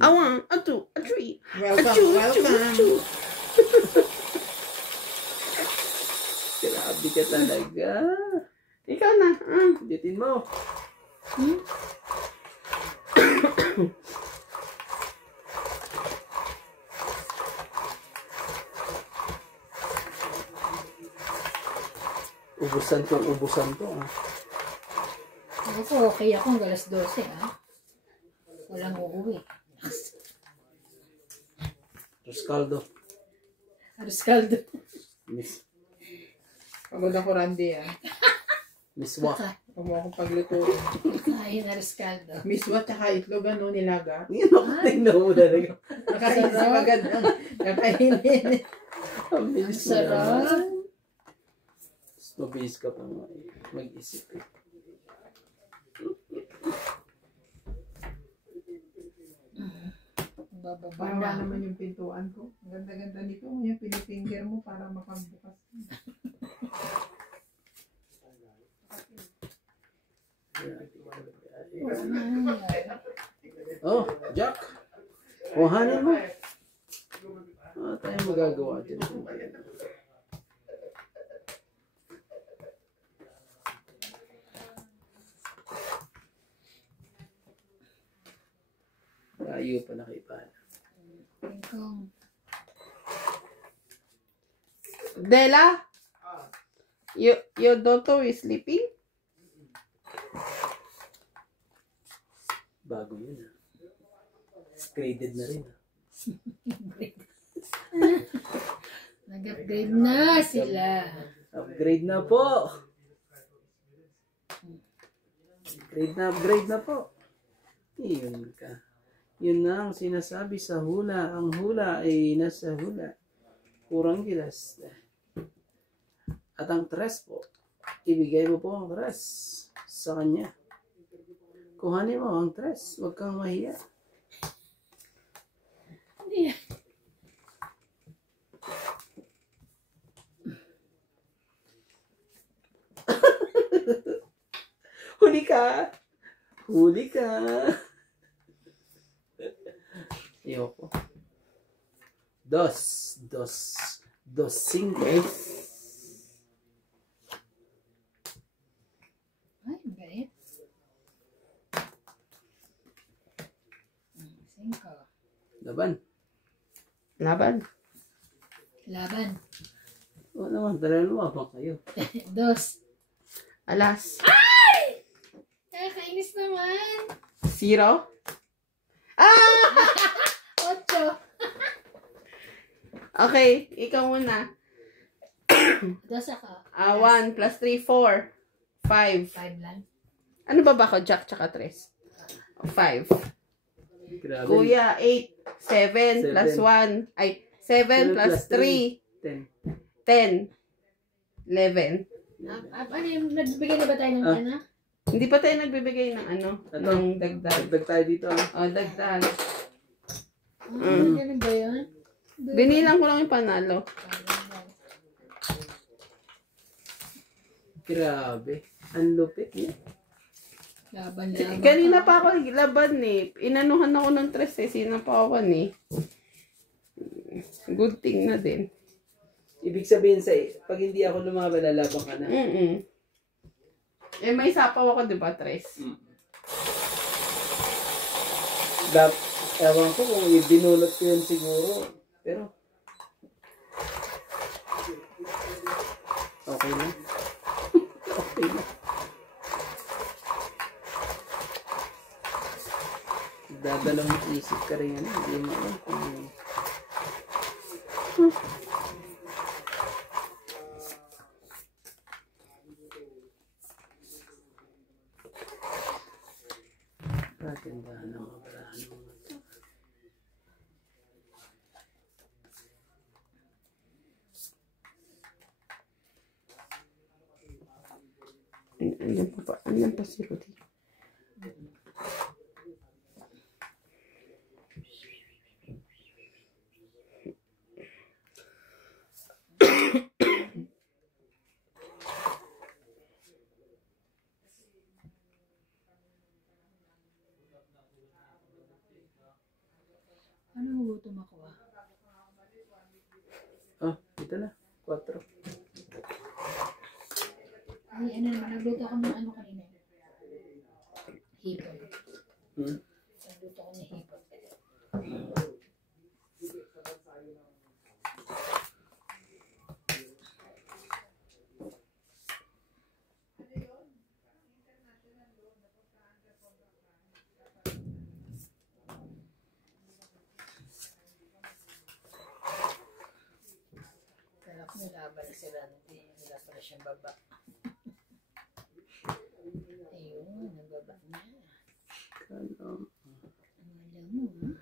A one, a two, a three. Welcome. Grabe ka talaga. Ikaw na. Ditin mo. Ubusan to. Ako, okay ako hanggang alas 12, Walang uuwi. Ruscaldo. Miss. Pagod ako, Randy, Miss Wak. Huwag mo akong pagluto. Kain na Riscaldo. Miswa tsaka itlog, nilaga. Yan ako tingnan mo talaga. Nakainin si Magad. Nakainin. Ang bilis mo Sarap. naman. Mabilis ka pa mag-isip. Bababa Para na. naman yung pintuan ko. Ang ganda-ganda nito. Yung pinifinger mo para makabukas. Oh, Jack. Kuhanin mo. Tayo magagawa dyan. Layo pa nakipala. Dela? Your daughter is sleeping? Bago yun Graded na rin Nag-upgrade na sila. Upgrade na po. Upgrade na po. Yun ka. Yun na ang sinasabi sa hula. Ang hula ay nasa hula. Kurang gilas. At ang tres po, ibigay mo po ang tres sa kanya. Kuhanin mo ang tres. Huwag kang mahiya. Huli ka. Ayoko. Dos cinco. Ay, bait. 5. Laban. O naman, dalawa pa kayo. 2. Alas. Ay! Nakakainis naman. 0. 8. Okay, ikaw muna. Dasa ka. 1 plus 3, 4. 5. 5 lang. Ano ba ko? Jack tsaka 3. 5. Grabe. Kuya, 8. 7 plus 1. Ay, 7 plus 3. 10. 11. Ano yung nagbigay na ba tayo ng ano? Hindi pa tayo nagbibigay ng ng dagdag. Dagdag tayo dito. Dagdag. Ganun ba yun? Binilang ko lang yung panalo. Grabe. Ang lupit niya. Laban. Kanina pa ako laban Inanuhan ako ng 3 Sinapawan Good thing na din. Ibig sabihin pag hindi ako lumaban, lalaban ka na. May sapaw ako, di ba, 3? Ewan ko kung binulot ko yun siguro. Pero, okay na. Okay na. Dadalawang isip ka rin yan. Hindi mo alam kung... Patindahan ng mabarahan mo. Ayan pa si Rudy. Paano magutom ako ah? Oh, ito na. 4. Ay, ano naman, nagluto ako ng ano kanina. Hipon. Nagluto ako ng hipon. Kala ko nilaban na si Randy. Wala pala siyang baba. Ayun, nagbaba niya. Ano? Alam mo, ha?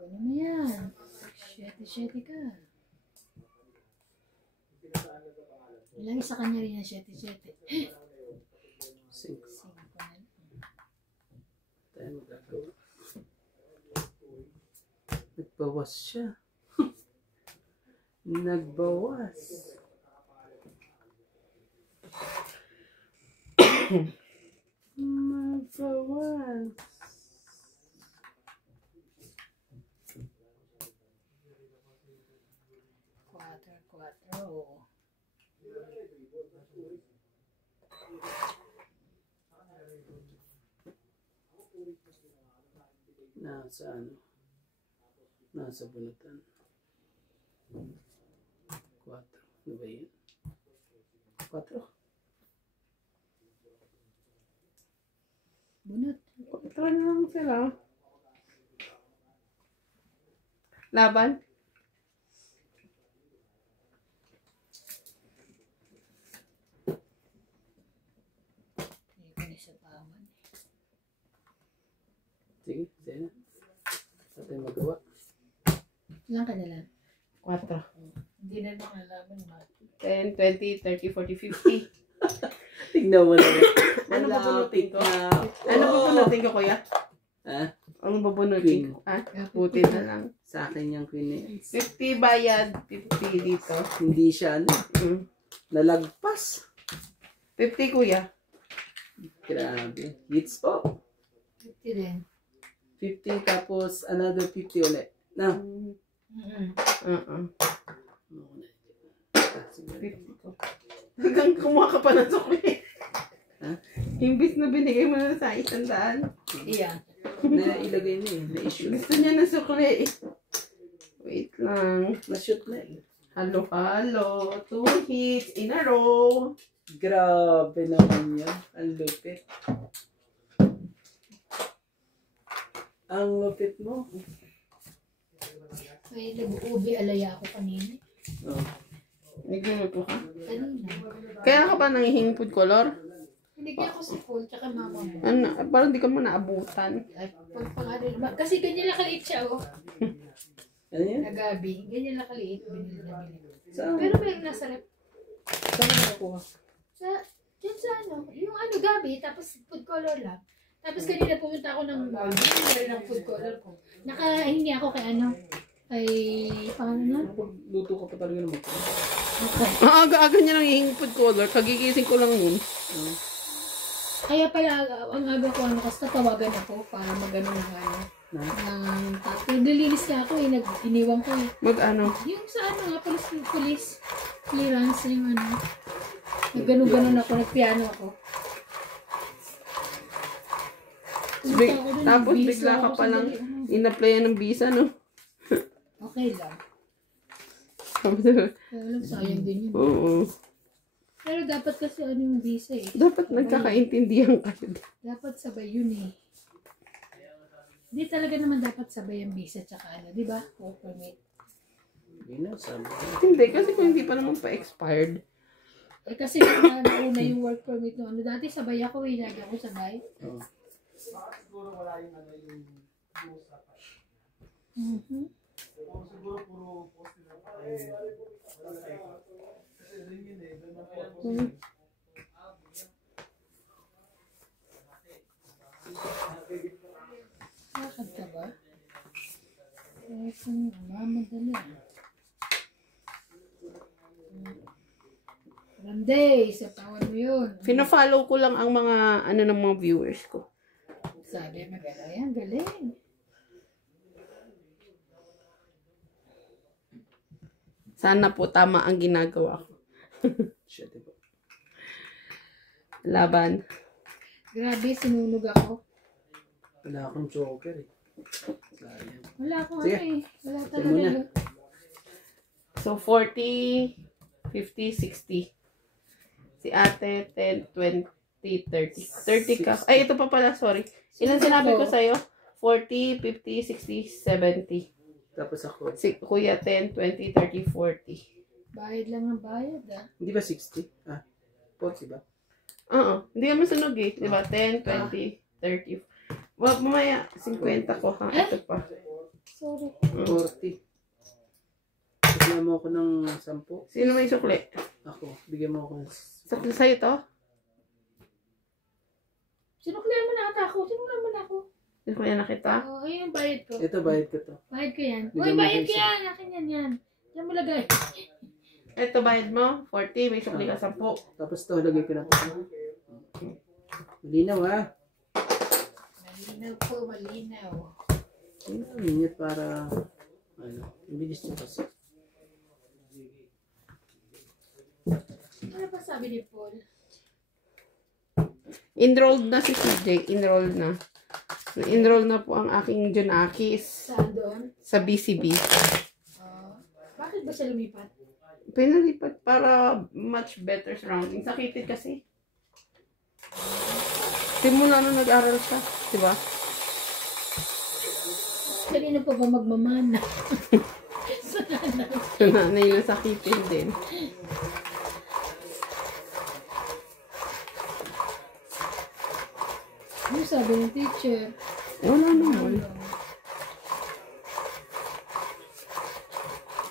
Kunin mo yan. Shete ka. Ilagay sa kanya rin yan, shete. 5. 5 na. Tayo magagawa. Nagbawas siya. Nagbawas. Nagbawas. Quatro. Nasa ano? Nasa bunutan. 4. Ano ba yun? 4. Bunot. 4 na lang sila. Laban? Hindi ko na sa taman. Sige, sige na. Sa tayo magawa. Ilang ka na lang? 4. Hindi na lang nalaman mo. 10, 20, 30, 40, 50. Tignan mo na. Ano babunutin ko? Na. Ano babunutin ko, kuya? Ha? Ano babunutin ko? Putin na lang. Sa akin yung queen. 50 bayad, 50 dito. Hindi siya ano. Nalagpas. 50 kuya. Grabe. Hits po. 50 din. 50 tapos another 50 ulit. Na. Uh-uh. 50. 50 ko. Hanggang kumuha ka pa ng sukli. Ha? Imbis na binigay mo na sa 100. Iya. Na ilagay na eh. Na-issue. Gusto niya ng sukli. Wait lang. Na-shoot na eh. Halo. 2 hits in a row. Grabe naman yan. Ang lupit. Ang lupit mo. May nag-ubi alaya ako kanina. Oh. Nagluto ka? Kanina. Kaya ka pa nangihing food color? Binigyan ko si Paul tsaka mama mo. Ano, parang di ka mo naabutan. Ay, pagpangalan naman. Kasi ganyan lang kaliit siya, oh. Ano yan? Nagabi. Ganyan lang kaliit. Binili na binili. Saan? Pero may nasa rep. Saan ka nakakuha? Diyan sa ano. Yung ano, gabi. Tapos food color lang. Tapos kanina pumunta ako ng mall. Binili ng food color ko. Nakahingi ako kay ano. Kay, paano na? Luto ka pa talaga naman. Aga-aga niya nangihing food color. Kagigising ko lang yun. Kaya pala, ang aga ko ano, kasi natawagan ako para mag-ano ng ano. Ng tato. Nilinis na ako eh. Iniwan ko eh. Mag-ano? Yung sa ano nga, police clearance, yung ano. Nag-ganon ako, nagpiano ako. Pumunta ako dun, Tapos nagbihis bigla lang ka ako palang sandali. in-applyan ng visa, no? Okay lang. Kaya lang, sayang din yun. Oo. Pero dapat kasi ano yung visa eh. Dapat nagkakaintindihan kayo. Dapat sabay yun eh. Hindi talaga naman dapat sabay ang visa tsaka ano, di ba? Work permit. Hindi na, sabi ko. Hindi, kasi kung hindi pa naman pa-expired. Eh kasi kung nauna yung work permit no, ano, dati sabay ako eh, lagi ako sabay. Oh. Mhm. Lakad ka ba? Eh, kung mamadali. Randay, sa tawan mo yun. Pina-follow ko lang ang mga ano ng mga viewers ko. Sabi, magaling yan, galing. Sana po tama ang ginagawa ko. Shit, diba? Laban. Grabe, sinunog ako. Wala akong joker eh. Sayang. Wala akong Sige. ano eh. Wala Sige talaga muna. yun. So, 40, 50, 60. Si ate, 10, 20, 30. 30 ka. Ay, ito pa pala, sorry. Ilan sinabi ko sa'yo? 40, 50, 60, 70. Tapos ako. Si kuya, 10, 20, 30, 40. Bayad lang ng bayad ah. Hindi ba 60? 40 ba? Oo. Hindi naman sunog eh. Di ba? 10, 20, 30. Wag mamaya. 50 ko ha. Ito pa. Sorry. 40. Bigyan mo ako ng 10. Sino may sukli? Ako. Bigyan mo ako ng... Sukli sa'yo to? Sinuklihan mo na ata ako. Sinuklihan mo na ako. Sukli na kita? Oh, ayun, bayad ko. Ito, bayad ko to. Bayad ko yan. Bigyan Uy, mo bayad ako ko isa. yan. Akin yan yan. Diyan mo lagay. Ito bayad mo? 40. May sukli ka 10. Tapos to, lagay ko na to. Malinaw ha. Malinaw po, malinaw. Minute para... Ano, bilis nyo kasi. Ano pa sabi ni Paul? Enrolled na si CJ. Enrolled na. Enroll na po ang aking Junakis Saan doon? sa BCB. Bakit ba siya lumipat? Pinalipat para much better surrounding. Sakitid kasi. Simula nung nag-aral siya. Diba? Kanina pa ba magmamana? So, nanay na sakitin din. Ano sabi ng teacher? Wala naman.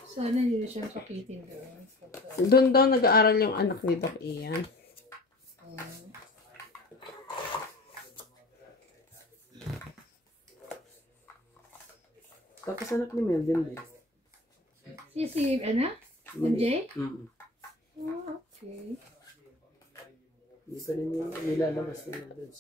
Sana hindi na siyang sakitin doon. Doon daw nag-aaral yung anak ni Doc Ian. Tapos anak ni Melvin din. Si ano? MJ? Oh, okay. Hindi pa rin yung nilalabas na doon.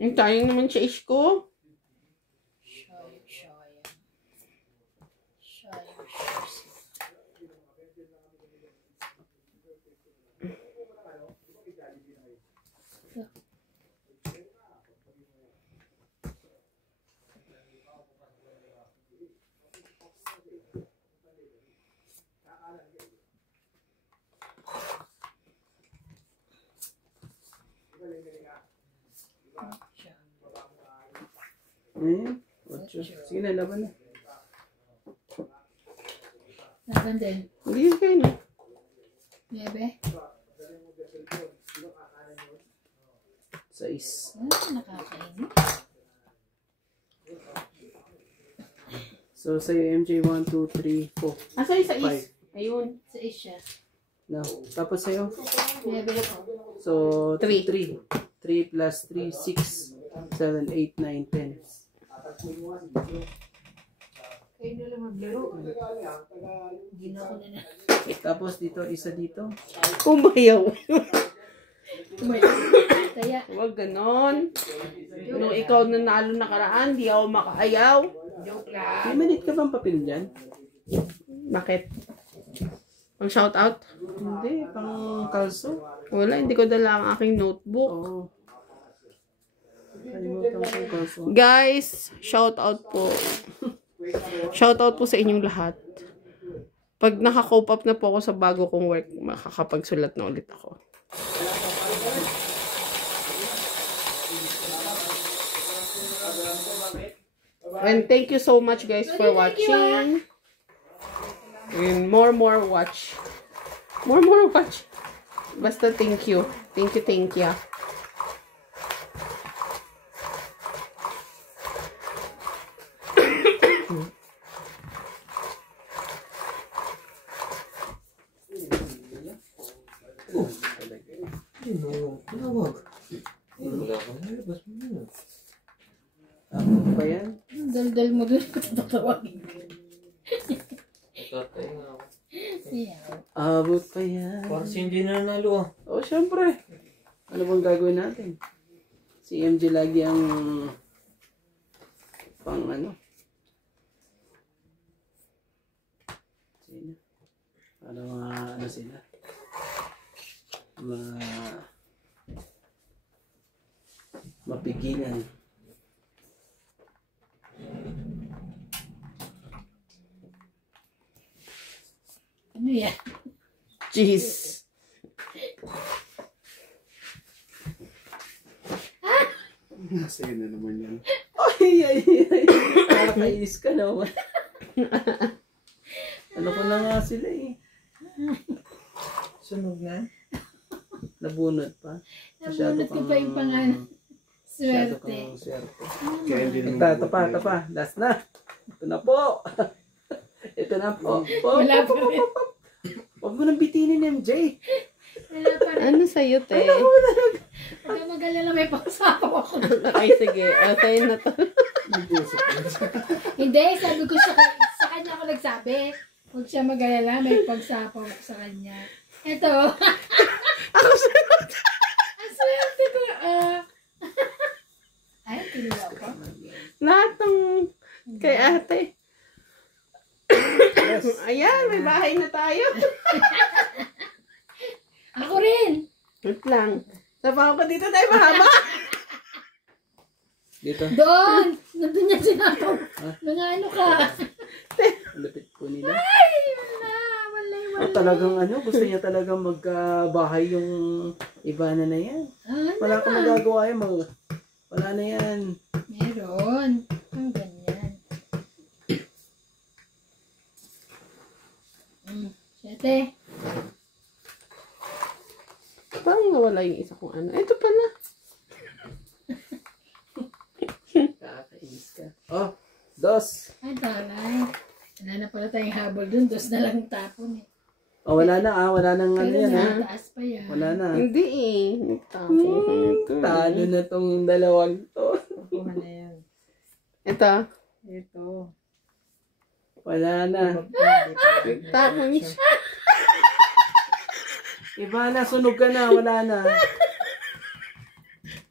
Yung tayong naman siya isko. Ayan. 8. Sige na, laban na. Laban din. Hindi kayo na. Bebe? 6. Nakakainis. So, sa'yo MJ 1, 2, 3, 4. Asa yung sa is? Ayun. Sa Asia. Now, tapos sa'yo. Bebe ko. So, 3. 3 plus 3, 6, 7, 8, 9, 10. Kayo na lang maglaro. Ginawa ko na na. Tapos dito, isa dito. Umayaw. Kaya, Huwag ganon. Nung ikaw nanalo nakaraan, di ako makaayaw. joke lang. May malit ka bang papel dyan? Bakit? Pang shoutout? Hindi, pang kalso. Wala, hindi ko dala ang aking notebook. Oo. Kalimutan ko yung kalso. Guys, shoutout po. Shoutout po sa inyong lahat. Pag naka-cope up na po ako sa bago kong work, makakapagsulat na ulit ako. And thank you so much guys for watching. And more watch. More watch. Basta thank you. Thank you. Ano ba yan? Dal-dal mo doon ko tatawagin. Yeah. Abot pa yan. Parang si hindi na nanalo ah. Oh, syempre. Ano bang gagawin natin? Si MJ lagi ang pang ano. Sino? Para mga ano sila. Mapigilan. Ano yan? Jeez. Sa'yo na naman yan. Ay. Nakakainis ka naman. Ano ko na nga sila eh. Sunog na. Nabunot pa. Nabunot ko pa yung pangalan. Masyado Swerte. kang swerte. Kaya hindi Tapa. Last na. Ito na po. Ito na po. Wala pa rin. Huwag mo nang bitinin, MJ. Wala pa rin. Ano sa'yo, te? Huwag ka mag-alala, may pangsapaw ako. Ay, sige. Sa'yo na to. Hindi, sabi ko sa kanya ako nagsabi. Huwag siya mag-alala, may pagsapaw ako sa kanya. Ito. Ako sunod. Ang swerte ko. Ay, kinuha ko. Lahat ng kay ate. Ayan, may bahay na tayo. Ako rin. Wait lang. Sabaw ko dito tayo mahaba. Dito. Doon. Nandun niya sinapaw. Mga ano ka. Ang lapit po nila. Ay, wala. Talagang ano, gusto niya talagang magbahay yung iba na yan. Wala kang magagawa yan. Wala na yan. Meron. Ang ganyan. Siyete. Parang nawala yung isa kong ano. Ito pala. Kakainis ka. Oh, dos. Ay, talay. Wala na pala tayong habol dun. Dos na lang tapon eh. Oh, wala na ah. Wala nang ano Pero yan ah. taas pa yan. Wala na. Hindi eh. Ito. Talo na tong dalawang to. Kuha na yan. Ito. Ito. Wala na. Tapon siya. Iba na, sunog ka na. Wala na.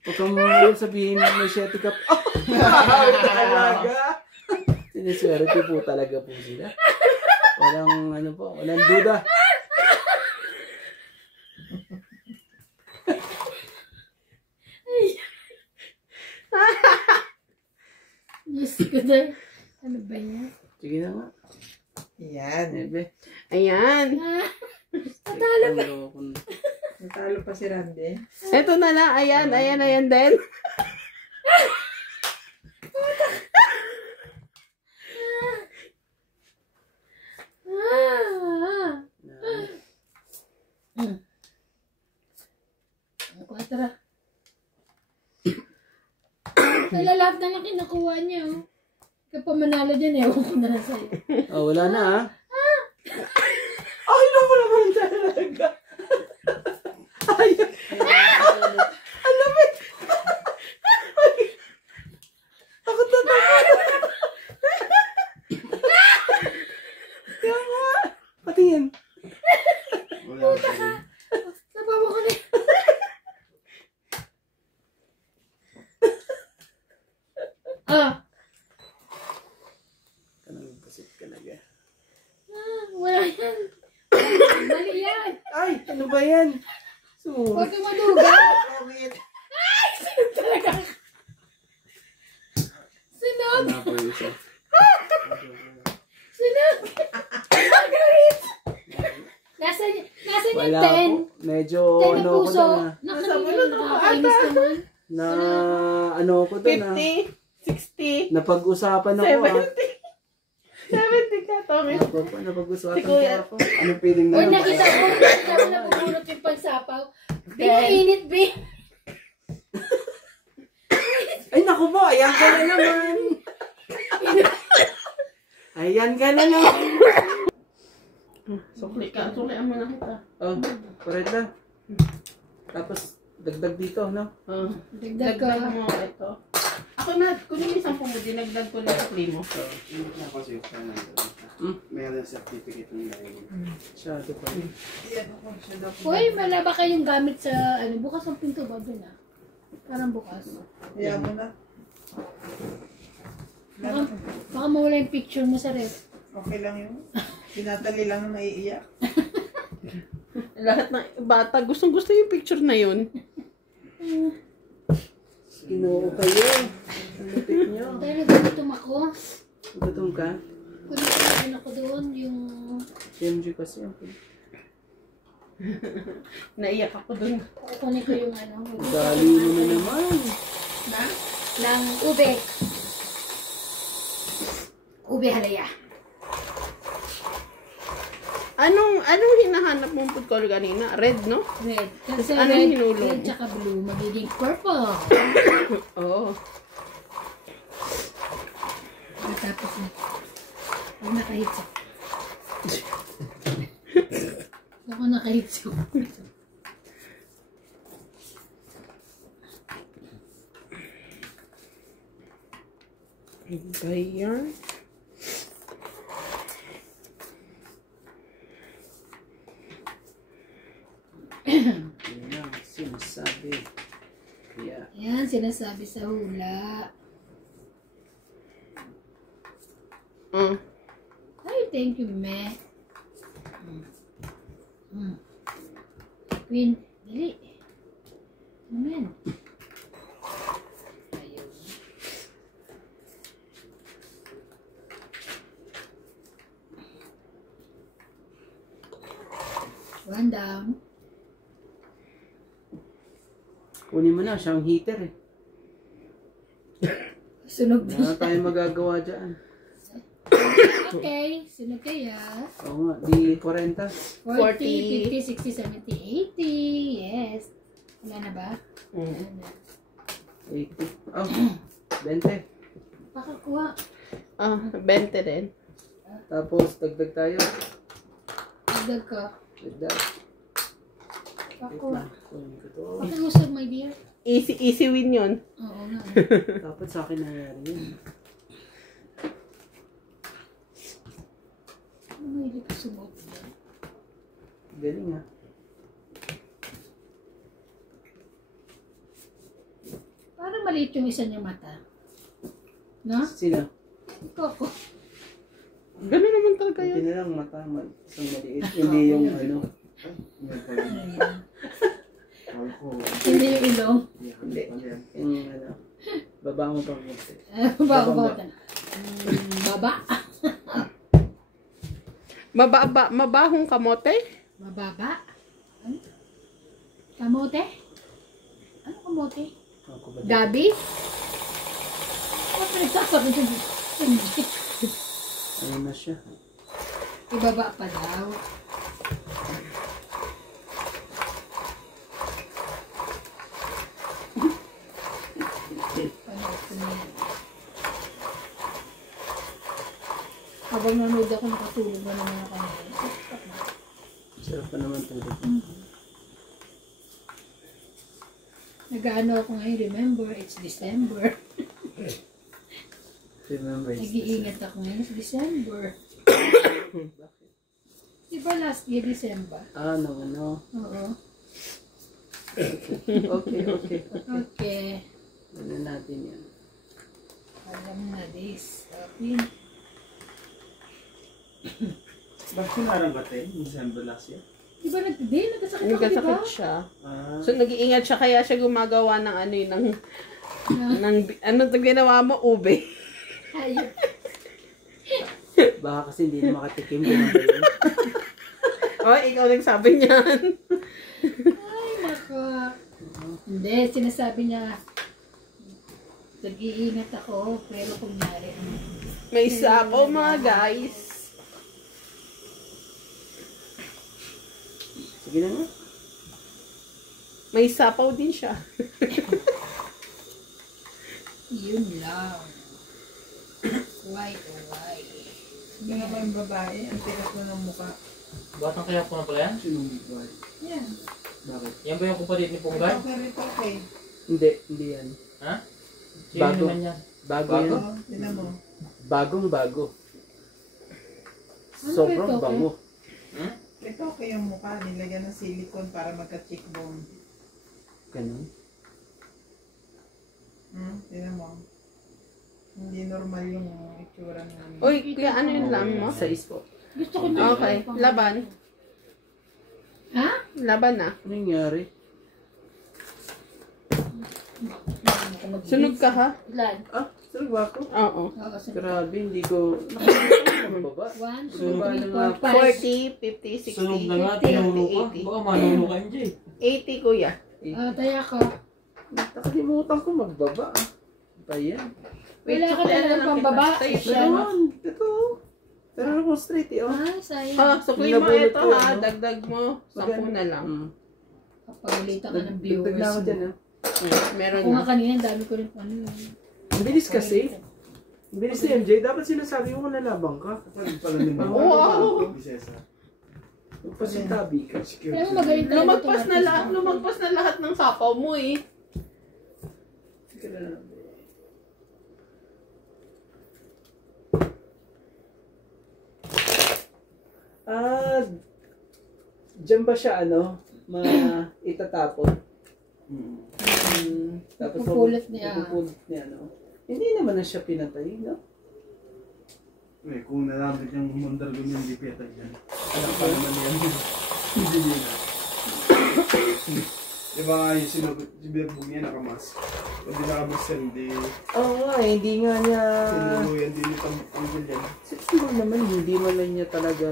Huwag kang sabihin na may 7 cup. Oh! Talaga! Siniswerte po talaga po sila. Walang ano po, walang duda. Diyos ko na. Ano ba yan? Sige na nga. Yan. Ebe. Ayan. Natalo ba? Natalo pa si Randy. Ito na lang. Ayan din. Tara. Wala lahat na lang kinakuha niya, oh. Kapag manalo dyan, ewan ko na lang sa'yo. Oh, wala na ah. Ay, naku naman talaga. Ay, alam mo. Takot na takot. Kaya nga. Pati yan. Puta ka. Nabawa ko na. Kanang pasit ka na ga. Wala yan. Mali yan. Ay, ano ba yan? Huwag ka maduga. Ay, sinog talaga. Sinog. Ano po yung isa? Sinog. Margaret. Nasaan yung Wala 10? po. Medyo 10 na ano ko puso. doon ah. Nakakainis naman. Na ano ko doon ah. 50, 60, Napag-usapan ako ah. 70. 70 ka. Tommy. Napag-usapan Si Kuya. po ako. Ano pwedeng Uy, nakita ko, sabi na bubulot yung pagsapaw. Binainit, be. Ay, naku po, ayan ka na naman. Ayan ka na naman. Sukli ka. Suklian mo na kita. Oh, correct lang. Tapos, dagdag dito, no? Oh. Dagdag ko. Dagdag mo ito. Ako na, kunin yung 10 mo, dinagdag ko na sukli mo. Meron certificate ng dahil. Masyado pa. Yan ako siya daw. Uy, wala ba kayong gamit sa, ano, bukas ang pinto ba doon ah? Parang bukas. Kaya mo na. Baka mawala yung picture mo sa ref. Okay lang yun. Tinatali lang na naiiyak. Lahat ng bata, gustong-gusto yung picture na yun. Ginoo kayo. Ang lupit nyo. Dahil nagugutom ako. Gutom ka? Kunin ko yung ano ko doon, yung... CMG kasi ako. Naiyak ako dun. Kukunin ko yung ano. Dali mo na naman. Na? Ng ube. Ube halaya. Anong hinahanap mong food color kanina? Red, no? Red. Kasi Ano yung hinulog? red tsaka blue, magiging purple. Oo. Tapos na. Pag nakahits ako. Ako nakahits ako. Ba yan? Yun lang, sinasabi. Kaya, Yan, sinasabi sa hula. Ay, thank you, me. Queen, dali. Amen. Ayaw. One down. kunin mo na, siyang heater eh. Sunog din. Wala tayong magagawa dyan. Okay, sunog kaya. Oo nga, di 40. 40, 50, 60, 70, 80. Yes. Wala na ba? Wala na. 80. Oh, 20. Pakakuha. 20 din. Tapos, dagdag tayo. Dagdag ko. Dagdag. Wait Pakakuha. lang. Kunin ko to. Pakiusap, my dear. Easy win yun. Oo nga. Dapat sa akin nangyari yun. Ano may hindi ko sumot? Galing ha. Parang maliit yung isa niya mata. No? Sino? Koko. Ganun naman talaga Hindi yun. na lang mata. Isang maliit. Hindi yung ano. Hindi yung ilong. Hindi. Yung ano. Baba mo pa konti. Baba. Baba. Mabahong kamote? Mababa. Ano? Kamote? Ano kamote? Ako ba? Gabi? Ano pinagsasabi ko? Hindi. Ano na siya? Ibaba pa daw. Panood ko na yan. Habang nanood ako, nakatulog na naman ako ngayon. Sarap pa naman tulog. Nag-ano ako ngayon, remember, it's December. Remember it's Nag-iingat ako ngayon, it's December. Diba last year, December? Ah, no. Oo. Okay. Okay. Ano natin yan? Alam na this. Tapin. Bakit sinarang ba tayo? December last year? Diba nagkasakit ako, diba? Nagkasakit siya. Ah. So, nag-iingat siya, kaya siya gumagawa ng ano yun, ano ito ginawa mo? Ube. Ayun. Baka kasi hindi na makatikim din ang yun. Oh, ikaw nagsabi niyan. Ay, nako. Hindi, sinasabi niya, nag-iingat ako, pero kunyari, May sapo mga guys. Sige na nga. May sapaw din siya. Yun lang. White. Hindi naman babae, ang tigas mo ng mukha. Batang kaya po na pala yan? Sinong boy? Yan. Bakit? Yan ba yung kumpalit ni Ponggay? Okay. Hindi yan. Ha? Sino Bago. naman yan? Bago Bago? yan. Oo, tinan mo. Bagong bago. Ano Sobrang ito, bango. Hmm? Ito okay yung mukha, nilagyan ng silicone para magka-cheekbone. Ganun. Tinan mo. Hindi normal yung itsura ng... Uy, kuya, ano yung lam mo? Size po. Gusto ko na. Okay, laban. Ha? Laban na. Ano nangyari? Sunog ka ha? Ilan? Ah, sunog ba ako? Oo. Oo, sunod. Grabe, hindi ko... Nakalimutan ko baba. 1, 2, Sunog 3, 4, 5. 40, 50, 60, Sunog na nga, 50, tinuro ka. 80. Baka manuno ka, MJ. 80, kuya. Taya ko. Nakalimutan ko magbaba. Pa yan. Wala ka talagang pambaba. Meron. Ito. Meron akong straight eh. Oh. Sayang. Ah, sukli mo Nabulot ito ko, ha. ano? Dagdag mo. 10 na lang. Kapagalitan ka ng Dagdag viewers. na ako dyan ah. Meron Kung na. nga kanina, ang dami ko rin ano. Ang bilis kasi. Ang bilis ni MJ. Dapat sinasabi mo kung nalabang ka. Wow! Pasintabi ka. Pero magaling talaga Lumagpas na lahat ng sapaw mo eh. Grabe. Diyan ba siya itatapon? Tapos Pupulot niya. Pupulot niya, no? Hindi naman na siya pinatay, no? Kung nalaman niyang Mondragon yung di pinatay yan. Alam pa naman yan. Hindi nila. Diba yung sinabirbog niya nakamask? Kung di nakamask yan, di Oo nga, hindi nga niya... tinuro yan, di nito angle yan. Siguro naman, hindi man lang niya talaga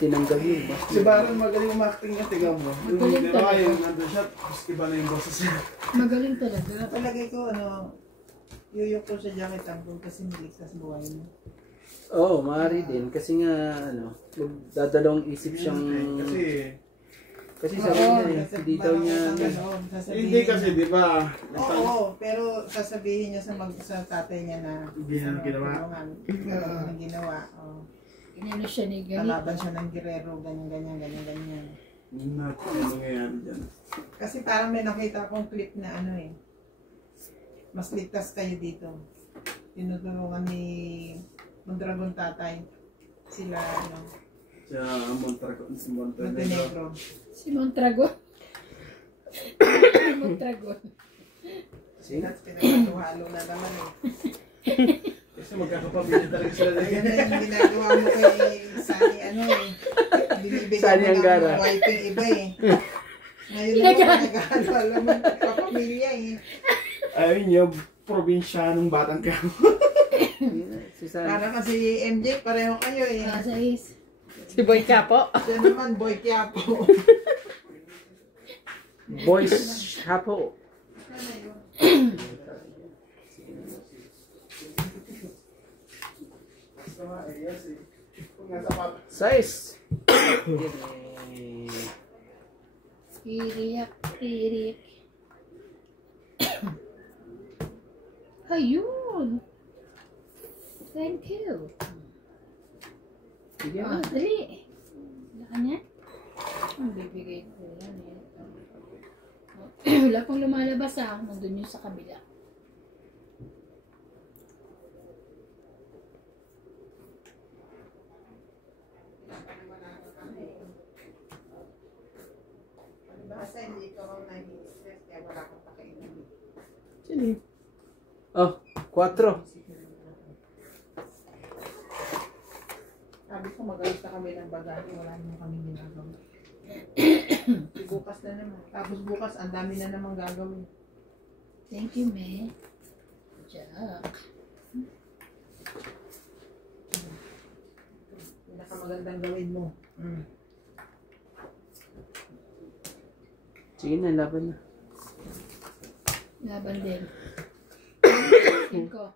tinanggal yun. Si Baron magaling umakting nga, tingnan mo. Yung Magaling diba talaga. yung undershot, gusto ba na yung boses niya? Magaling talaga. Palagay ko, yuyok ko sa jacket tampon kasi niligtas buhay mo. Oo, maaari din. Kasi nga, magdadalawang isip siyang... Kasi sabi niya, hindi daw niya... Hindi kasi, di ba? Oo, pero sasabihin niya sa tatay niya na Hindi na ginawa. tulungan. Na ginawa. Inano siya ni Gary. Kalaban siya ng Guerrero, ganyan. Ano nangyayari dyan? Kasi parang may nakita akong clip na mas ligtas kayo dito. Tinutulungan ni Mondragon tatay. Sila, Sa Mondragon. Montenegro. Si Montragon. Montragon. Sige. That's pinagkatuhalo na naman Kasi magkakapabilit talaga sila na Yan na yung ginagawa mo kay Sunny, binibigyan Sunny mo Angara. ng wife yung iba Ngayon naman nag-ano, alam mo, kapamilya Ayun niya, probinsyanong batang ka. Si San. Para kasi MJ, pareho kayo Sa is. Si Boy Capo. Siya naman, Boy Quiapo. Boys Chapo. Size. Tiriyak. Ayun. Thank you. Sige Dali. Saan yan? Ang bibigay ko yan Wala pang lumalabas nandun yun sa kabila. Basta hindi ko raw nag-stress, kaya wala kang pakailan. Sino? Oh, 4. Sabi ko, magalit na kami ng bagahe, wala naman kami ginagawa. Bukas na naman. Tapos bukas, ang dami na naman gagawin. Thank you, May. Jack. Pinakamagandang gawin mo. Sige na, laban na. Laban din. Yan ko.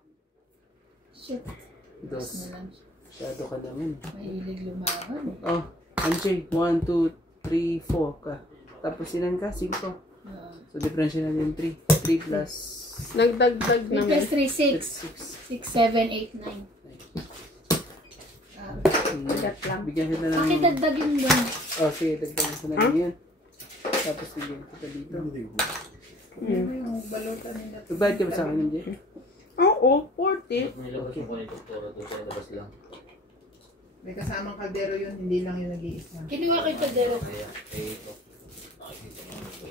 Shit. Tapos Dos. na lang. Masyado ka naman. Mahilig lumaban. Oh, MJ, 1, 2, 3, 4 ka. Tapos ilan ka? 5. So, differential na yung 3. 3 plus Nagdagdag 3 naman. plus 3, 6. 6, 7, 8, 9. Bigat lang. Bigyan kita ng... Bakit dagdag yung doon? Oh, sige, dagdagan ko na lang yan. Tapos bigyan kita dito. Yung balutan nila. Magbayad ka ba sa akin, MJ? Oo, 40. Nilabas mo ko nito para doon sa labas lang. May kasamang kaldero yun, hindi lang yung nag-iisa. Kinuha ko yung kadero. Kaya, ito. Nakikita mo na ito.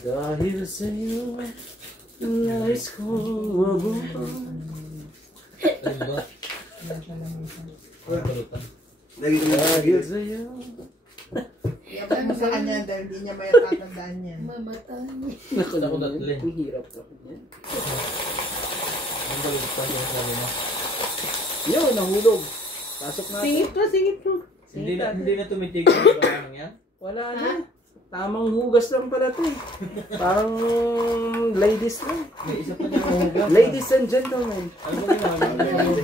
Dahil sa'yo, nais kong mabuhay. Ano ba? Ang balutan. Dahil sa'yo. Iyakan mo sa kanya dahil hindi niya may tatandaan niya. Mamatay. Naku, Ako tatlo. ang hirap ko yan. Ang balutan yung sabi mo. Yo, nahulog. Pasok natin. Singit ko, singit ko. Hindi na tumitigil yung barang yan? Wala na. Tamang hugas lang pala to eh. Parang ladies lang. May isa pa niya hugas. Ladies and gentlemen. Ano ba yung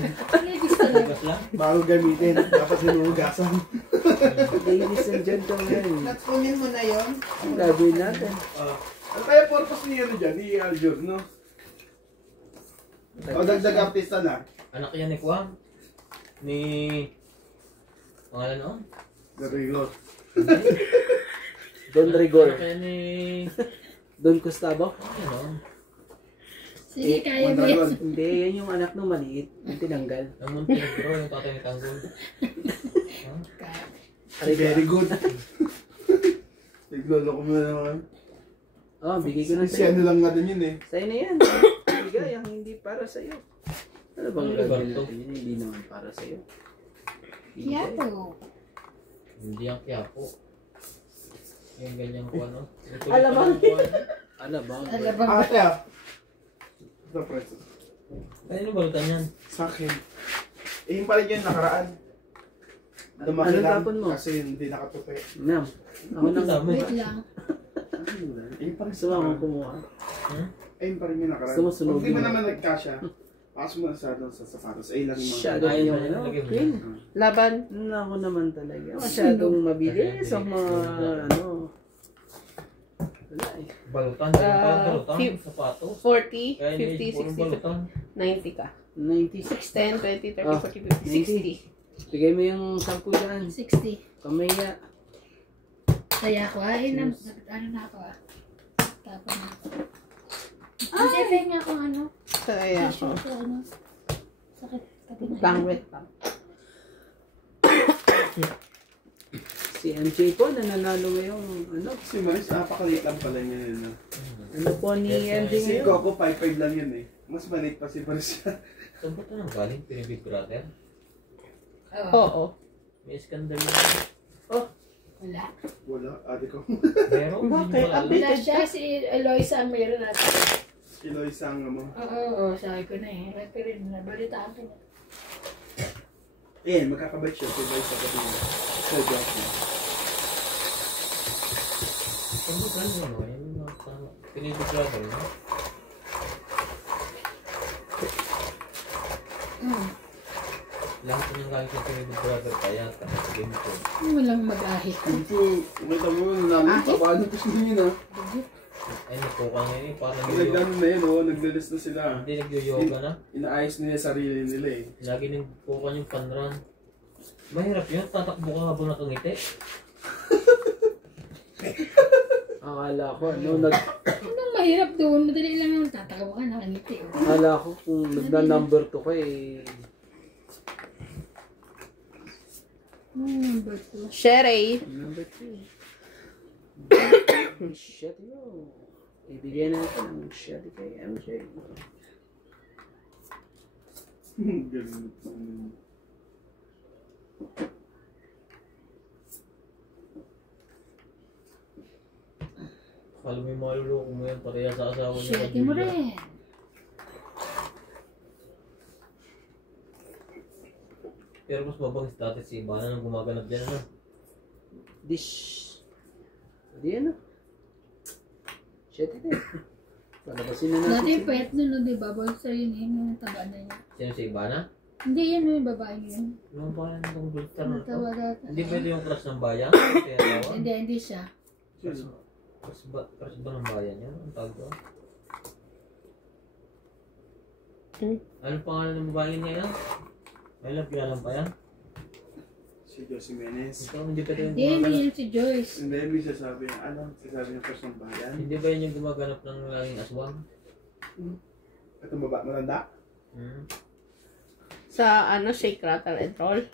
Ladies talaga. hugas lang? Bago gamitin, dapat sinuhugasan. Ladies and gentlemen. Natkunin mo na yun. Ang gagawin natin. Ano kaya purpose niya dyan? Ni Aljur, no? O dagdag artista na. Anak yan ni Kuang. Ni... Pangalan noon? Garigos. Don Rigor. Anak yan ni... Don Gustavo. Ano? Sige, kaya mo yan. Hindi, yan yung anak nung maliit. Yung tinanggal. Ang Montenegro, yung tatay ni Tanggol. Very good. Naglolo ko mo na naman. Oh, bigay ko na Si sa'yo. ano lang nga din yun eh. Sa'yo na yan. Bigay ang hindi para sa'yo. Ano bang Ano gagawin ba to? natin yun? Hindi naman para sa'yo. Yapo. Hindi ang Quiapo. Yung ganyan ko ano. Alamang. Alabang. Alabang. Ate ah. Ito preso. Ano yung balutan yan? Sa akin. Eh yung pala yung nakaraan. Lumaki Anong lang tapon mo? kasi hindi nakatupi. Ma'am. Ako nang Dami. Wait lang. Eh yung pala gusto mo akong kumuha. Eh yung pala yung nakaraan. Gusto mo sunugin Kung di mo mo? naman nagkasya, pasok mo na sa doon sa sapatos. Eh lang yung mga. Shadow Ayun, yung ayun, ano. lagay mo. Queen. Laban. Ako naman talaga. Masyadong mabilis ang mga ano. Wala eh. Balutan. Yung parang balutan. few- Sapato. 40, Kaya hindi 50, puro 60, balutan. 90 ka. 96. 10, 20, 30, Ah, 40, 50, 60. Bigay mo yung 10 dyan. 60. Kamaya. Kaya ako, ano na ako ah. Tapos na ako. Hindi, kaya ako ano. Kaya ako. Tissue ko ano. Sakit. Langwit lang. Si MJ po nananalo ngayong ano. Si Maris, napakaliit lang pala niya yun. No? Ano po ni MJ Si ngayon? Coco, 5'5 lang yun eh. Mas maliit pa si Maris. Saan ba ito nang galing? Pinibig brother? Oo. May Iskandar yun. Wala. Wala, ate ko. Meron? Bakit? Hindi Wala siya, si Eloisa ang mayroon natin. Kiloy sang mo. Oo, sabi ko na eh. Sabi ko rin, nabalitaan ko na. Eh, magkakabait siya. Kiloy sa kapila. Sa Joshua. Saan ba galing ano? Yan yung mga tama. Pinibig brother, no? Lahat yung galing sa pinibig brother kaya sige mo ko. Walang mag-ahit. Ito, umita mo namin. Paano ko siya yun ah. Ay, nagpuka ngayon eh. Parang Nagano na yun oh. Naglalis na sila. Hindi nagyo-yoga na. Inaayos nila yung sarili nila eh. Lagi nagpuka yung panran. Mahirap yun. Tatakbo ka habang nakangiti. Akala ko ano, Anong mahirap doon? Madali lang naman tatakaw ka, nakangiti. Oh. akala ko kung nagna-number 2 ka eh. Number 2. Sherry. Number 3. Shit yo. Ibigay natin ang shit kay MJ. Ganun. Alam mo yung mga luloko mo yan. Pareha sa asawa niya. Shirty mo rin. Pero mas mabangis dati si Ivana nang gumaganap dyan. Ano? Dish. Di ano? Shit ito. Palabasin na Dati natin. pet nun, no, di ba? Bolsa yun eh, yung taba na niya. Sino si Ivana? Hindi yan, no, yung babae yun. Ano ba yan itong bultar na to? Nataba dati. Hindi pwede yung crush ng bayan? Kaya tawa? Hindi siya. Crush ba ng bayan yan? Ang tawag doon? Ano pangalan ng babae niya yan? May love, kilala pa yan? Si Josie Menes. Ito, hindi pwede yung Hindi gumaganap. yan si Joyce. Hindi, may sasabi. Ano? Sasabi ng person bayan. Hindi ba yun yung gumaganap ng laging aswang? Itong baba, malanda. Sa ano, Shake, Rattle, and Roll.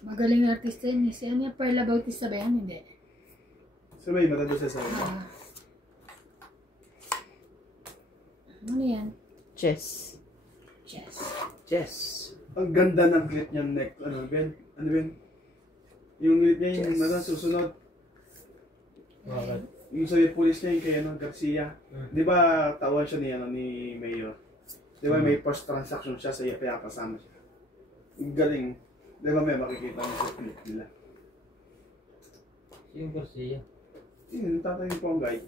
Magaling na artista yun. Si ano yung Perla Bautista ba yan? Hindi. So may matanda sasabi. Ah. Ano yan? Chess. Chess. Chess. Ang ganda ng clip niya next. Ano, Ben? Ano, Ben? Yung clip niya, yung ano, susunod. Bakit? Yung sa police niya, yung kay ano, Garcia. Hmm. Di ba, tawan siya ni, ano, ni Mayor? Di ba, may first transaction siya, sa kaya kasama siya. Ang galing. Di ba, may makikita mo sa clip nila. Yung Garcia. Yun, yung tatay yung Ponggay.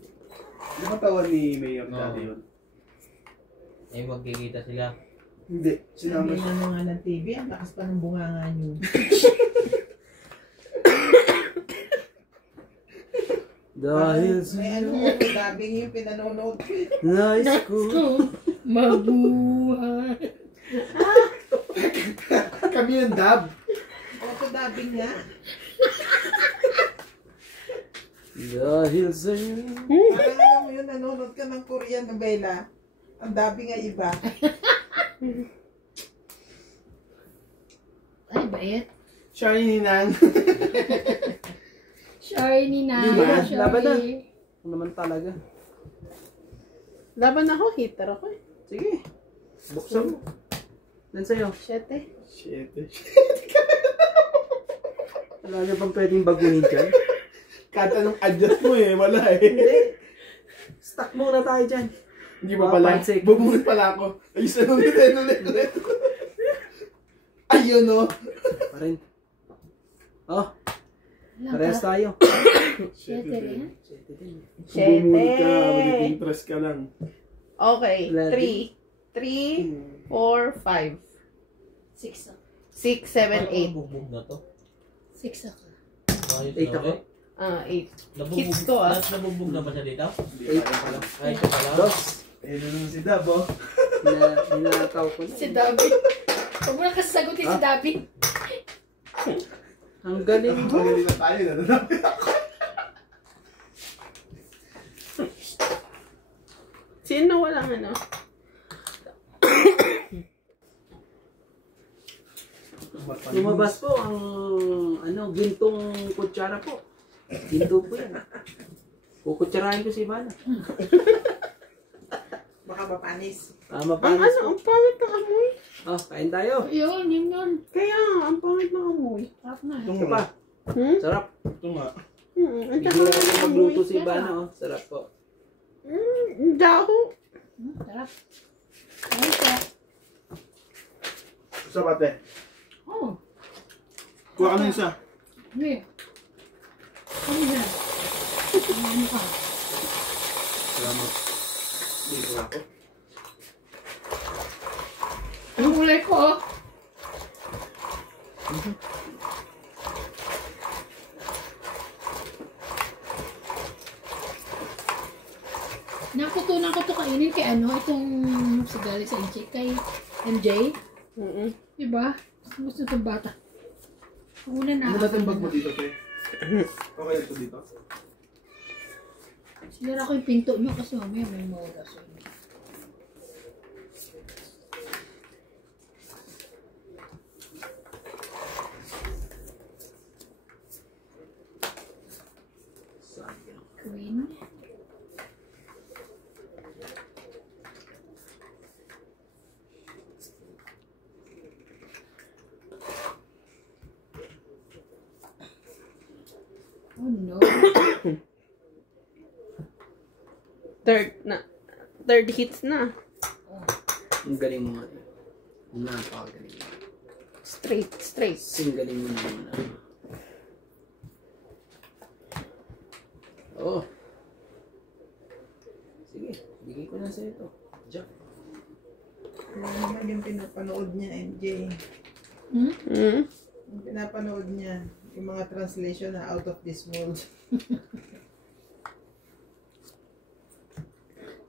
Di ba tawan ni Mayor dati yun? Ay magkikita sila. Hindi. Sabi Sinama siya. nga ng TV, ang lakas pa ng bunganga niyo. Dahil May ano, sa'yo, may dubbing yung pinanonood ko. nais ko. Mabuhay. Kami yung dab. Auto dubbing nga. Dahil sa'yo. Parang alam mo yun, nanonood ka ng Korean novela. Ang dubbing ay iba. Ay, bait. Shiny Ninan. Shiny na. Diba? Shiny. Laban na. Ano naman talaga. Laban ako, hitter ako eh. Sige. Buksan mo. Yan sa'yo. 7. Shit. Wala niyo bang pwedeng baguhin dyan? Kahit anong adjust mo eh, wala eh. Hindi. Stuck muna tayo dyan. Hindi pa pala. Pansik. Bubunod pala ako. Ayos na ulit. Ayun o. Pa rin. Oh, Lang parehas ka. tayo. Shit, eh. Sete din. Bubunod ka, 7. mag-interest ka lang. Okay, Ready? 3, 4, 5, 6 ako. 6, 7, 8. Bugbog na to. 6 ako. Ayos 8 na ako. ulit. 8. Nabugbog- Kids ko, ah. Nabugbog na ba siya dito? Hindi pa yan pala. Ay, ito pala. Dos. Ayun na naman si Dab oh. Ninakaw ko na. Si David. Huwag mo na kasi sagutin si David. Ang galing mo. Magaling na tayo. Nananapit ako. Sino walang ano? Lumabas po ang gintong kutsara po. Ginto po yan. Kukutsarahin ko si Ivana. Baka mapanis. Ang Mapanis ano, po. ang pangit ng amoy. Oh, kain tayo. Yun. Kaya, ang pangit ng amoy. Sarap na. Ito pa. Sarap. Ito nga. Ang Bigyan pangit natin ng amoy. magluto si Ivana. Oh. Sarap po. Daho. Sarap. Ay, sarap. Sa pate. Oh. Kuha ka na isa. Hindi. Ano yan? Ano ka? Salamat. Dito ako. Ang kulay ko, oh. Nakutunan ko to kainin kay ano, itong sa galing sa NJ, kay MJ. Diba? Gusto itong bata. Una na. Ano ba itong bag mo dito, te? Okay ito dito. Sinira ko yung pinto nyo kasi mamaya may mawala sa inyo. Queen. Oh no. Third hits na. Ang galing mo nga. Napakagaling mo. Straight. Ang galing mo naman. Oh. Sige, bigay ko na sa ito. Jack. Ano naman yung pinapanood niya, MJ? Hmm? Yung pinapanood niya, yung mga translation na out of this world.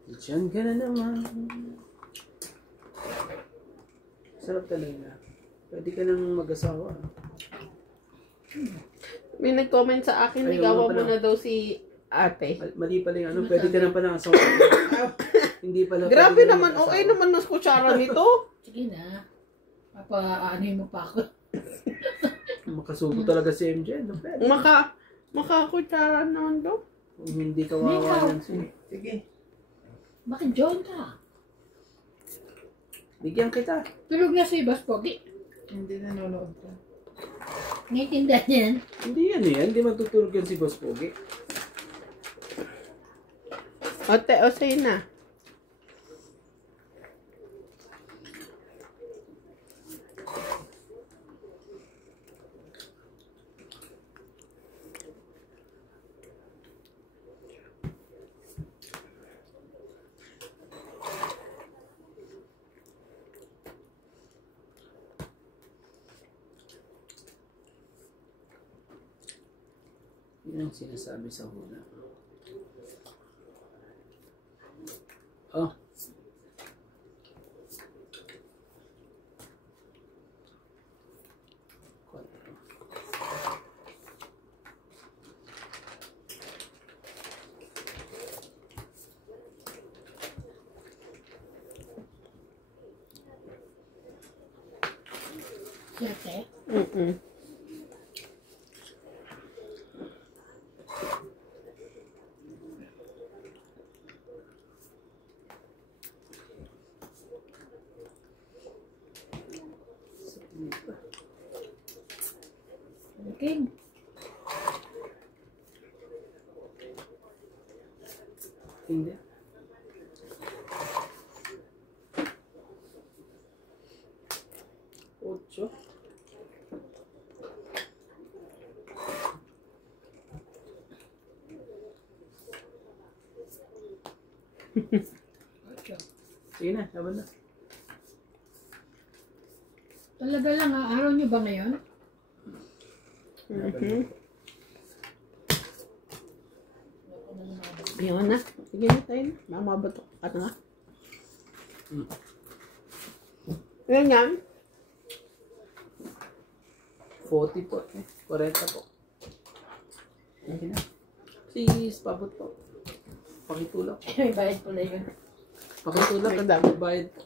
Diyan ka na naman. Sarap talaga. Pwede ka nang mag-asawa. May nag-comment sa akin, Ay, ligawan oo mo pala. na daw si ate. Mali pala yung ano, pwede ka na pa ng asawa. Hindi pala. Grabe pwede ka naman, ng asawa. okay naman ng kutsara nito. Sige na. Papa-anoy mo pa ako. Makasubo talaga si MJ. No? Pwede. Makakutsara naman daw. Kung hindi kawawa yan siya. Sige. Bakit John ka? Bigyan kita. Tulog na si Boss Pogi. Hindi nanonood ka. Naiintindihan yan. Hindi yan eh. Hindi matutulog yan si Boss Pogi. Ate, o sa'yo na. Yun ang sinasabi sa hula. Oh. Siyete. Mm-mm. Okay. Hindi. Ocho. Sige na, laban na. Talaga lang araw niyo ba ngayon? Mhm. Ayun na. Sige na tayo na. Mamabatok ka na nga. Yan yan. 40 po. 40 po. Sige na. Please, pabot po. Pakitulak. May bayad po na yun. Pakitulak. Ang dami. Bayad po.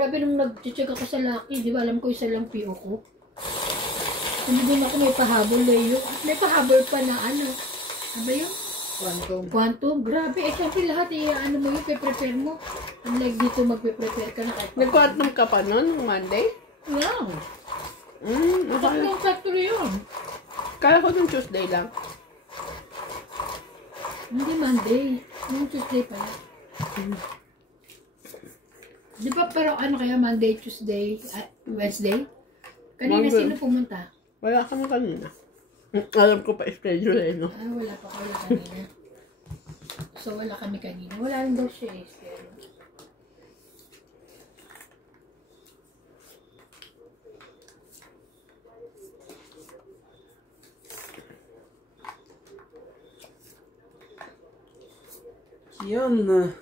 Grabe nung nag-check ako sa Lucky, di ba alam ko isa lang PO ko. Hindi din ako may pahabol na yun. May pahabol pa na ano. Ano ba yun? Quantum. Quantum. Grabe. Eh, syempre lahat ano mo yun, prepare mo. Unlike dito magpe-prepare ka na kahit. Nag-quantum ka pa nun, Monday? Wow. Akala Tatlong factory yun. ko nung Tuesday lang. Hindi Monday. Yung Tuesday pala. Di ba pero ano kaya Monday, Tuesday, Wednesday? Kanina Monday. sino pumunta? Wala kami kanina. Alam ko pa schedule eh, no? Ah, wala pa wala kanina. So wala kami kanina. Wala rin daw siya eh. Yun na.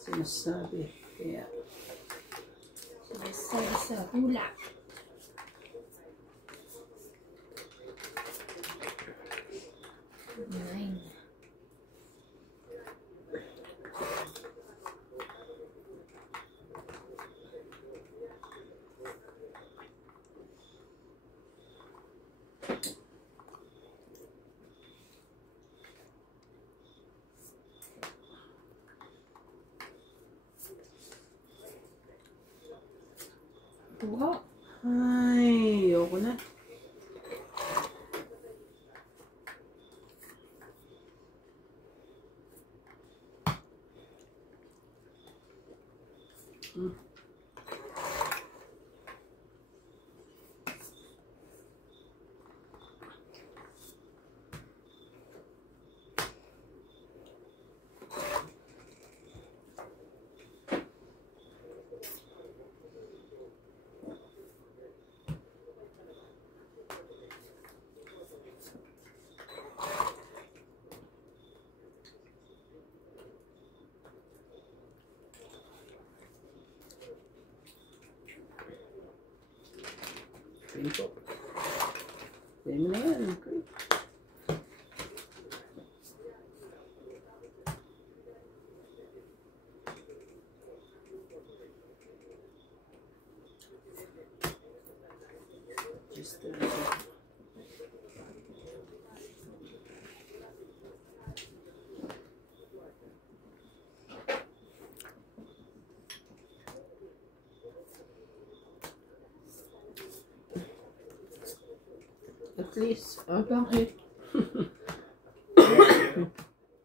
Sinasabi. Kaya. Sa hula. Nine. Wow. Ay, ko na. Pwede po. Pwede mo na yan. Okay. Just At least, Bakit?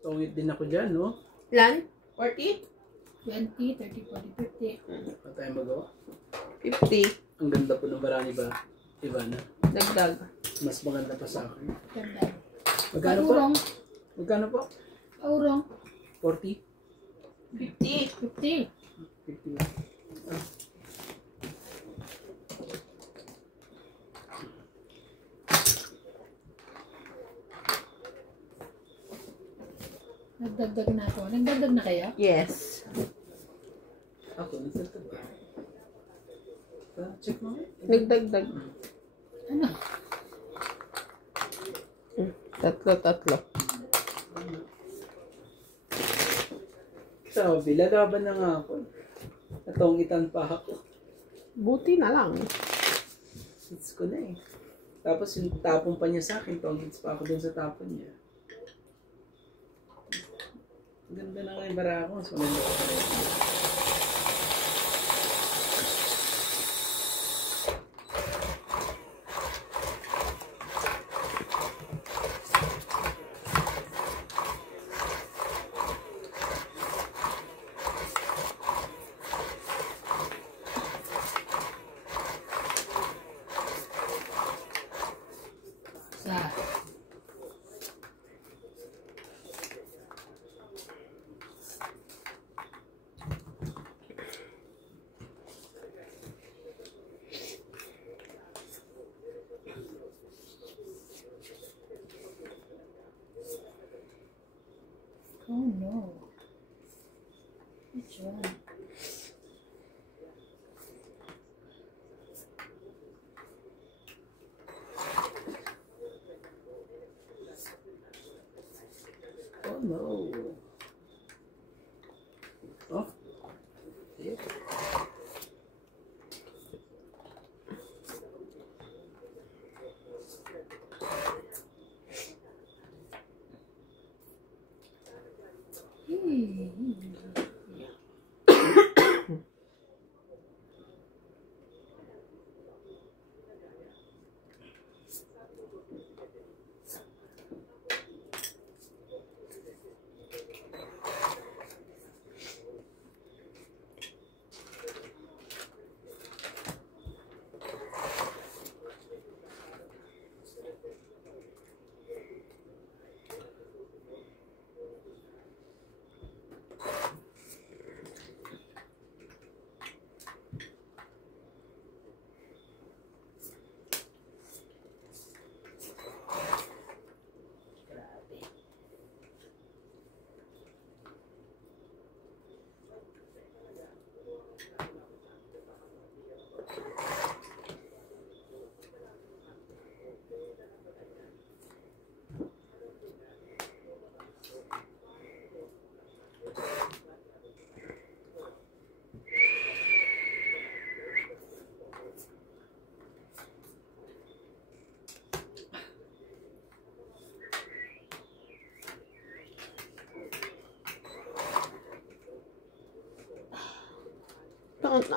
tungit din ako dyan, no? Ilan? 40? 20, 30, 40, 50. Ano tayo magawa? 50. Ang ganda po ng barani ba? Ivana. Dagdag. Mas maganda pa sa akin. Ganda. Magkano po? Aurong. Magkano po? Aurong. 40? 50. 50. 50. Nagdagdag na ako. Nagdagdag na kaya? Yes. Ako, nagtatag ba? Check mo. Nagdagdag. Ano? Tatlo. Sabi, lalaban na nga ako. Natongitan pa ako. Buti na lang. Hits ko na eh. Tapos yung tapon pa niya sa akin, tongits pa ako dun sa tapon niya. Ang ganda na nga yung bara ko. So, maganda ko pa rin. Sa. Oh no. Which one? Oh no. Oh. Yeah.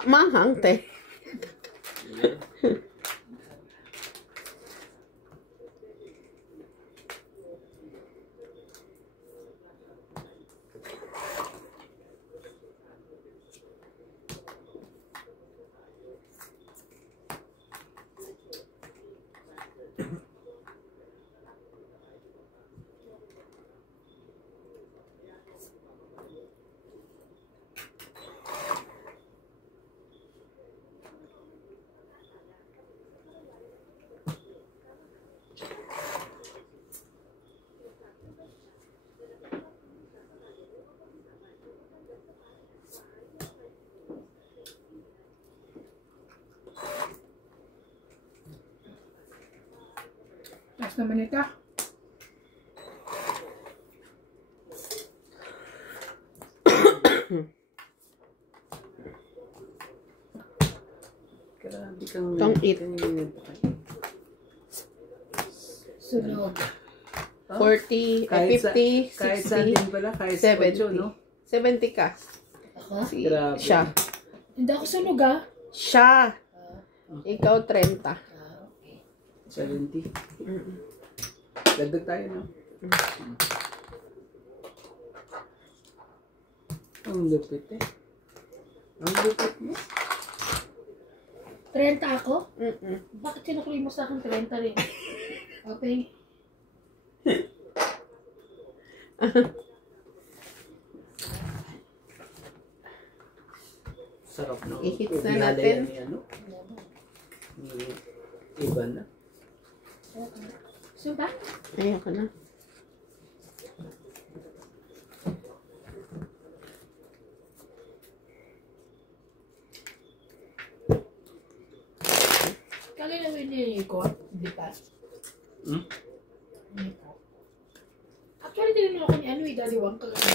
Manghang, te. Tapos naman ito. Grabe kang... Tong eat. Sunog. 40, Kahit sa- 50, Kahit saan 60, din pala, kahit sa 70. Ocho, no? 70 ka. Ako? Si, Grabe. siya. Hindi ako sunog ah. Siya. Ikaw 30. Okay. 70. Mm. Dagdag tayo, no? Ang lupit eh. Ang lupit mo. 30 ako? Mm-mm. Bakit sinukli mo sa akin 30 rin? Okay. Sarap na. I-hits na Ubi natin. halaya ni ano? Ni Iban na. Gusto ba? Ayoko na. Kalinawin niya yung Nico. Hindi pa. Hmm? Nico. Actually, tinanong ako ni ano eh, Daddy Wang kagabi.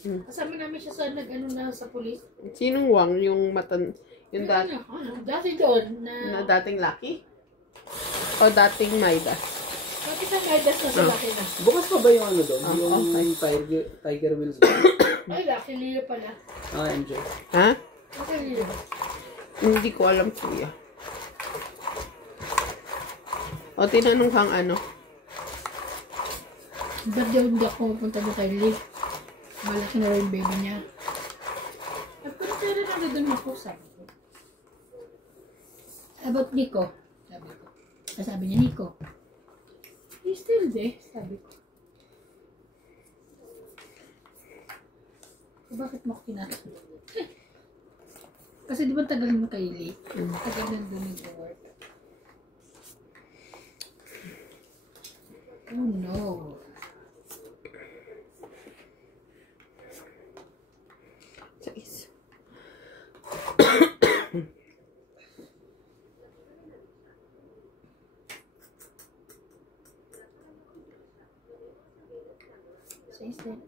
Kasama namin siya sa nag-ano na sa police. Sinong Wang? Yung yung Dati doon na na... dating Lucky? O dating Midas? Dati sa Midas na sa laki na. Bukas pa ba yung ano doon? Ah, Yung okay. Tiger Wheels ba? Ay, Lucky Lilo pala. Ah, enjoy. Ha? Lucky Lilo. Hindi ko alam, kuya. O tinanong kang ano? Ba't daw hindi ako pupunta doon kay Lee? Malaki na rin yung baby niya. At kung kaya na doon ako, sabi ko. About Nico. Sabi ko. Sabi niya, Nico. He's still there, sabi ko. So, bakit mo ako tinatanong? Kasi di ba tagal mo kay Lee? Tagal nandun nag-work. Oh no. Sais. So instead,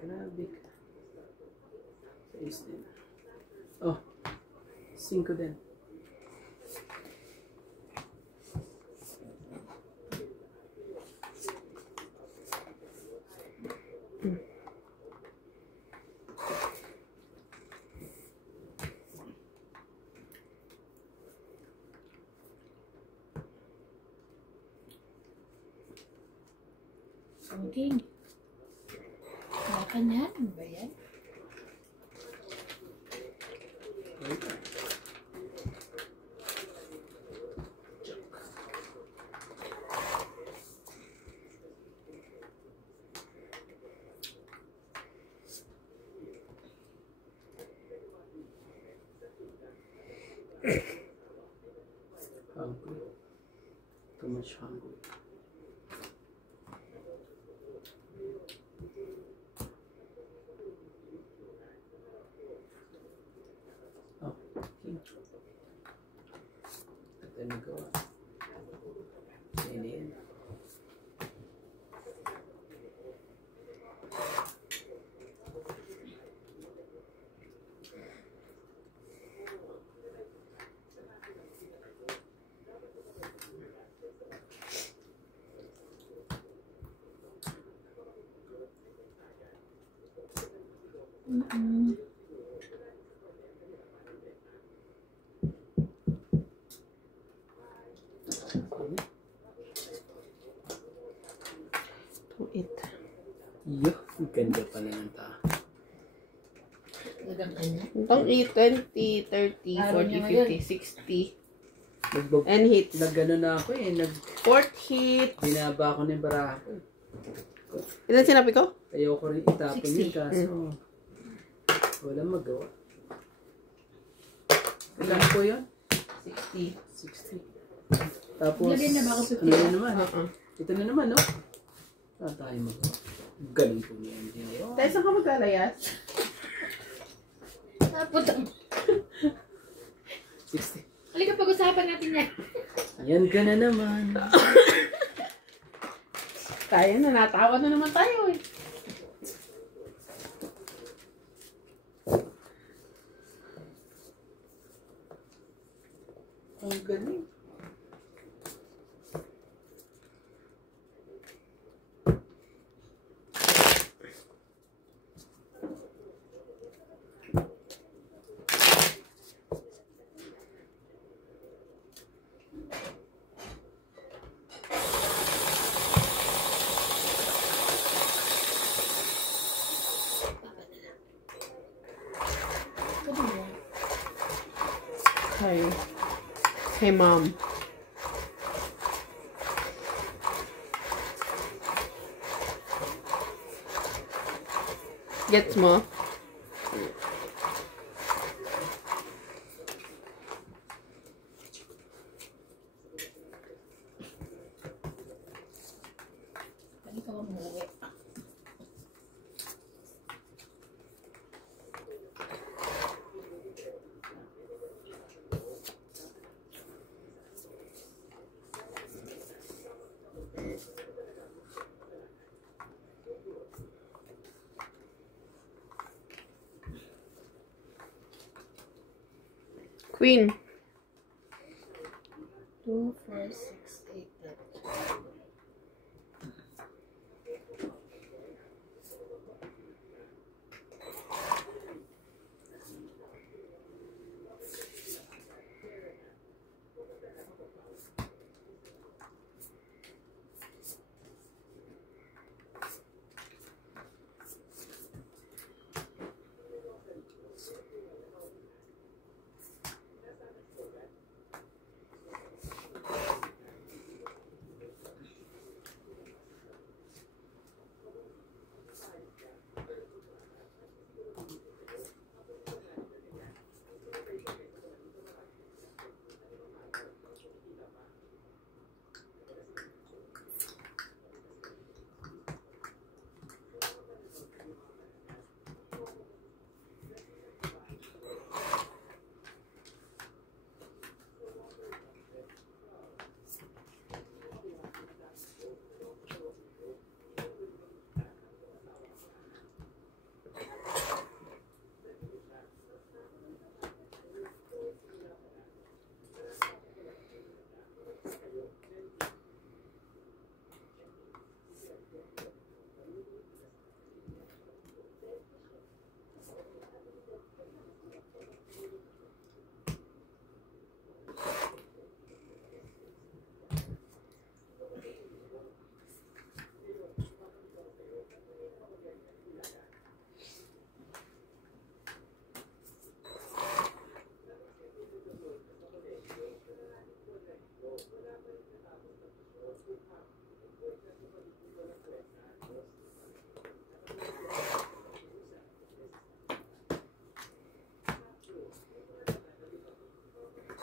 Grabe ka. 6 din. Oh, 5 din. something. Baka niyan, ano ba yan? Hungry. Too much hungry. Oh, king. Ito na gawa. Sino yan? To eat. Yo, ang ganda pala ng ta. Talagang kanya. Itong eat 20, 30, Araw 40, niya ngayon. 50, 60. Nagbab... And hits. Nagano na ako eh. Fourth hit. Binaba ko na yung baraha ko. Ilan sinabi ko? Ayoko rin itapon 60. yun kaso walang magawa. Ilan po yun? 60. 60. Tapos, Lagyan na ba ako sa ano na naman? Oo. Ito na naman, no? Saan tayo magawa? Galing po ni MJ na yun. Dahil saan ka maglalayas? Putang. 60. Halika, pag-usapan natin yan. Yan ka na naman. Tayo na, natawa na naman tayo eh. Ang galing. Hi. Hey, Mom. Gets mo? Halika, umuwi. Queen. 2, 4, 6, 8, 9.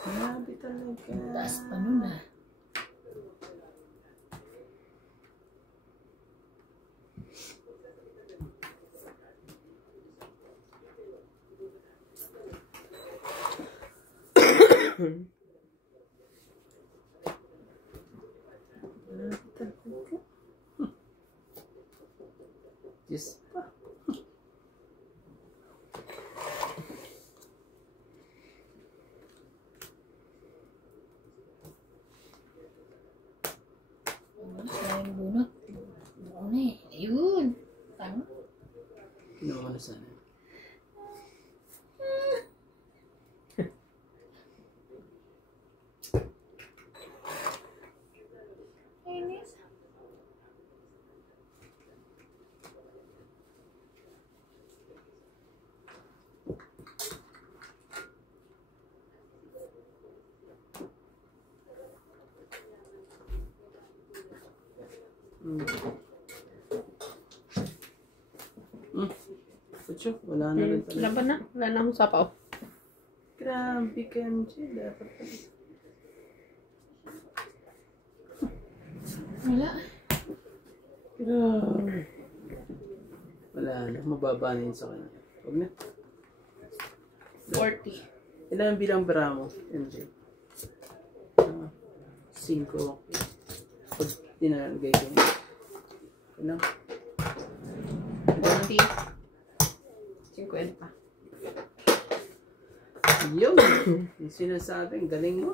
Grabe talaga. Taas pa nun ah. Grabe talaga. Diyos pa. Sayang bunot. Ano eh. Ayun. Tama. Kinuha ko na sana. Kainis. Pucho, wala na rin talaga. Laban na. Wala na akong sapaw. Grabe ka, MJ. Dapat pala. Wala. Grabe. Wala na. Mababa na yun sa kanya. Huwag na. 40. Ilan ang bilang bara mo, MJ? 5. Pag tinalagay ko. Ilan? 40. 50. Yun! Yung sinasabi, ang galing mo.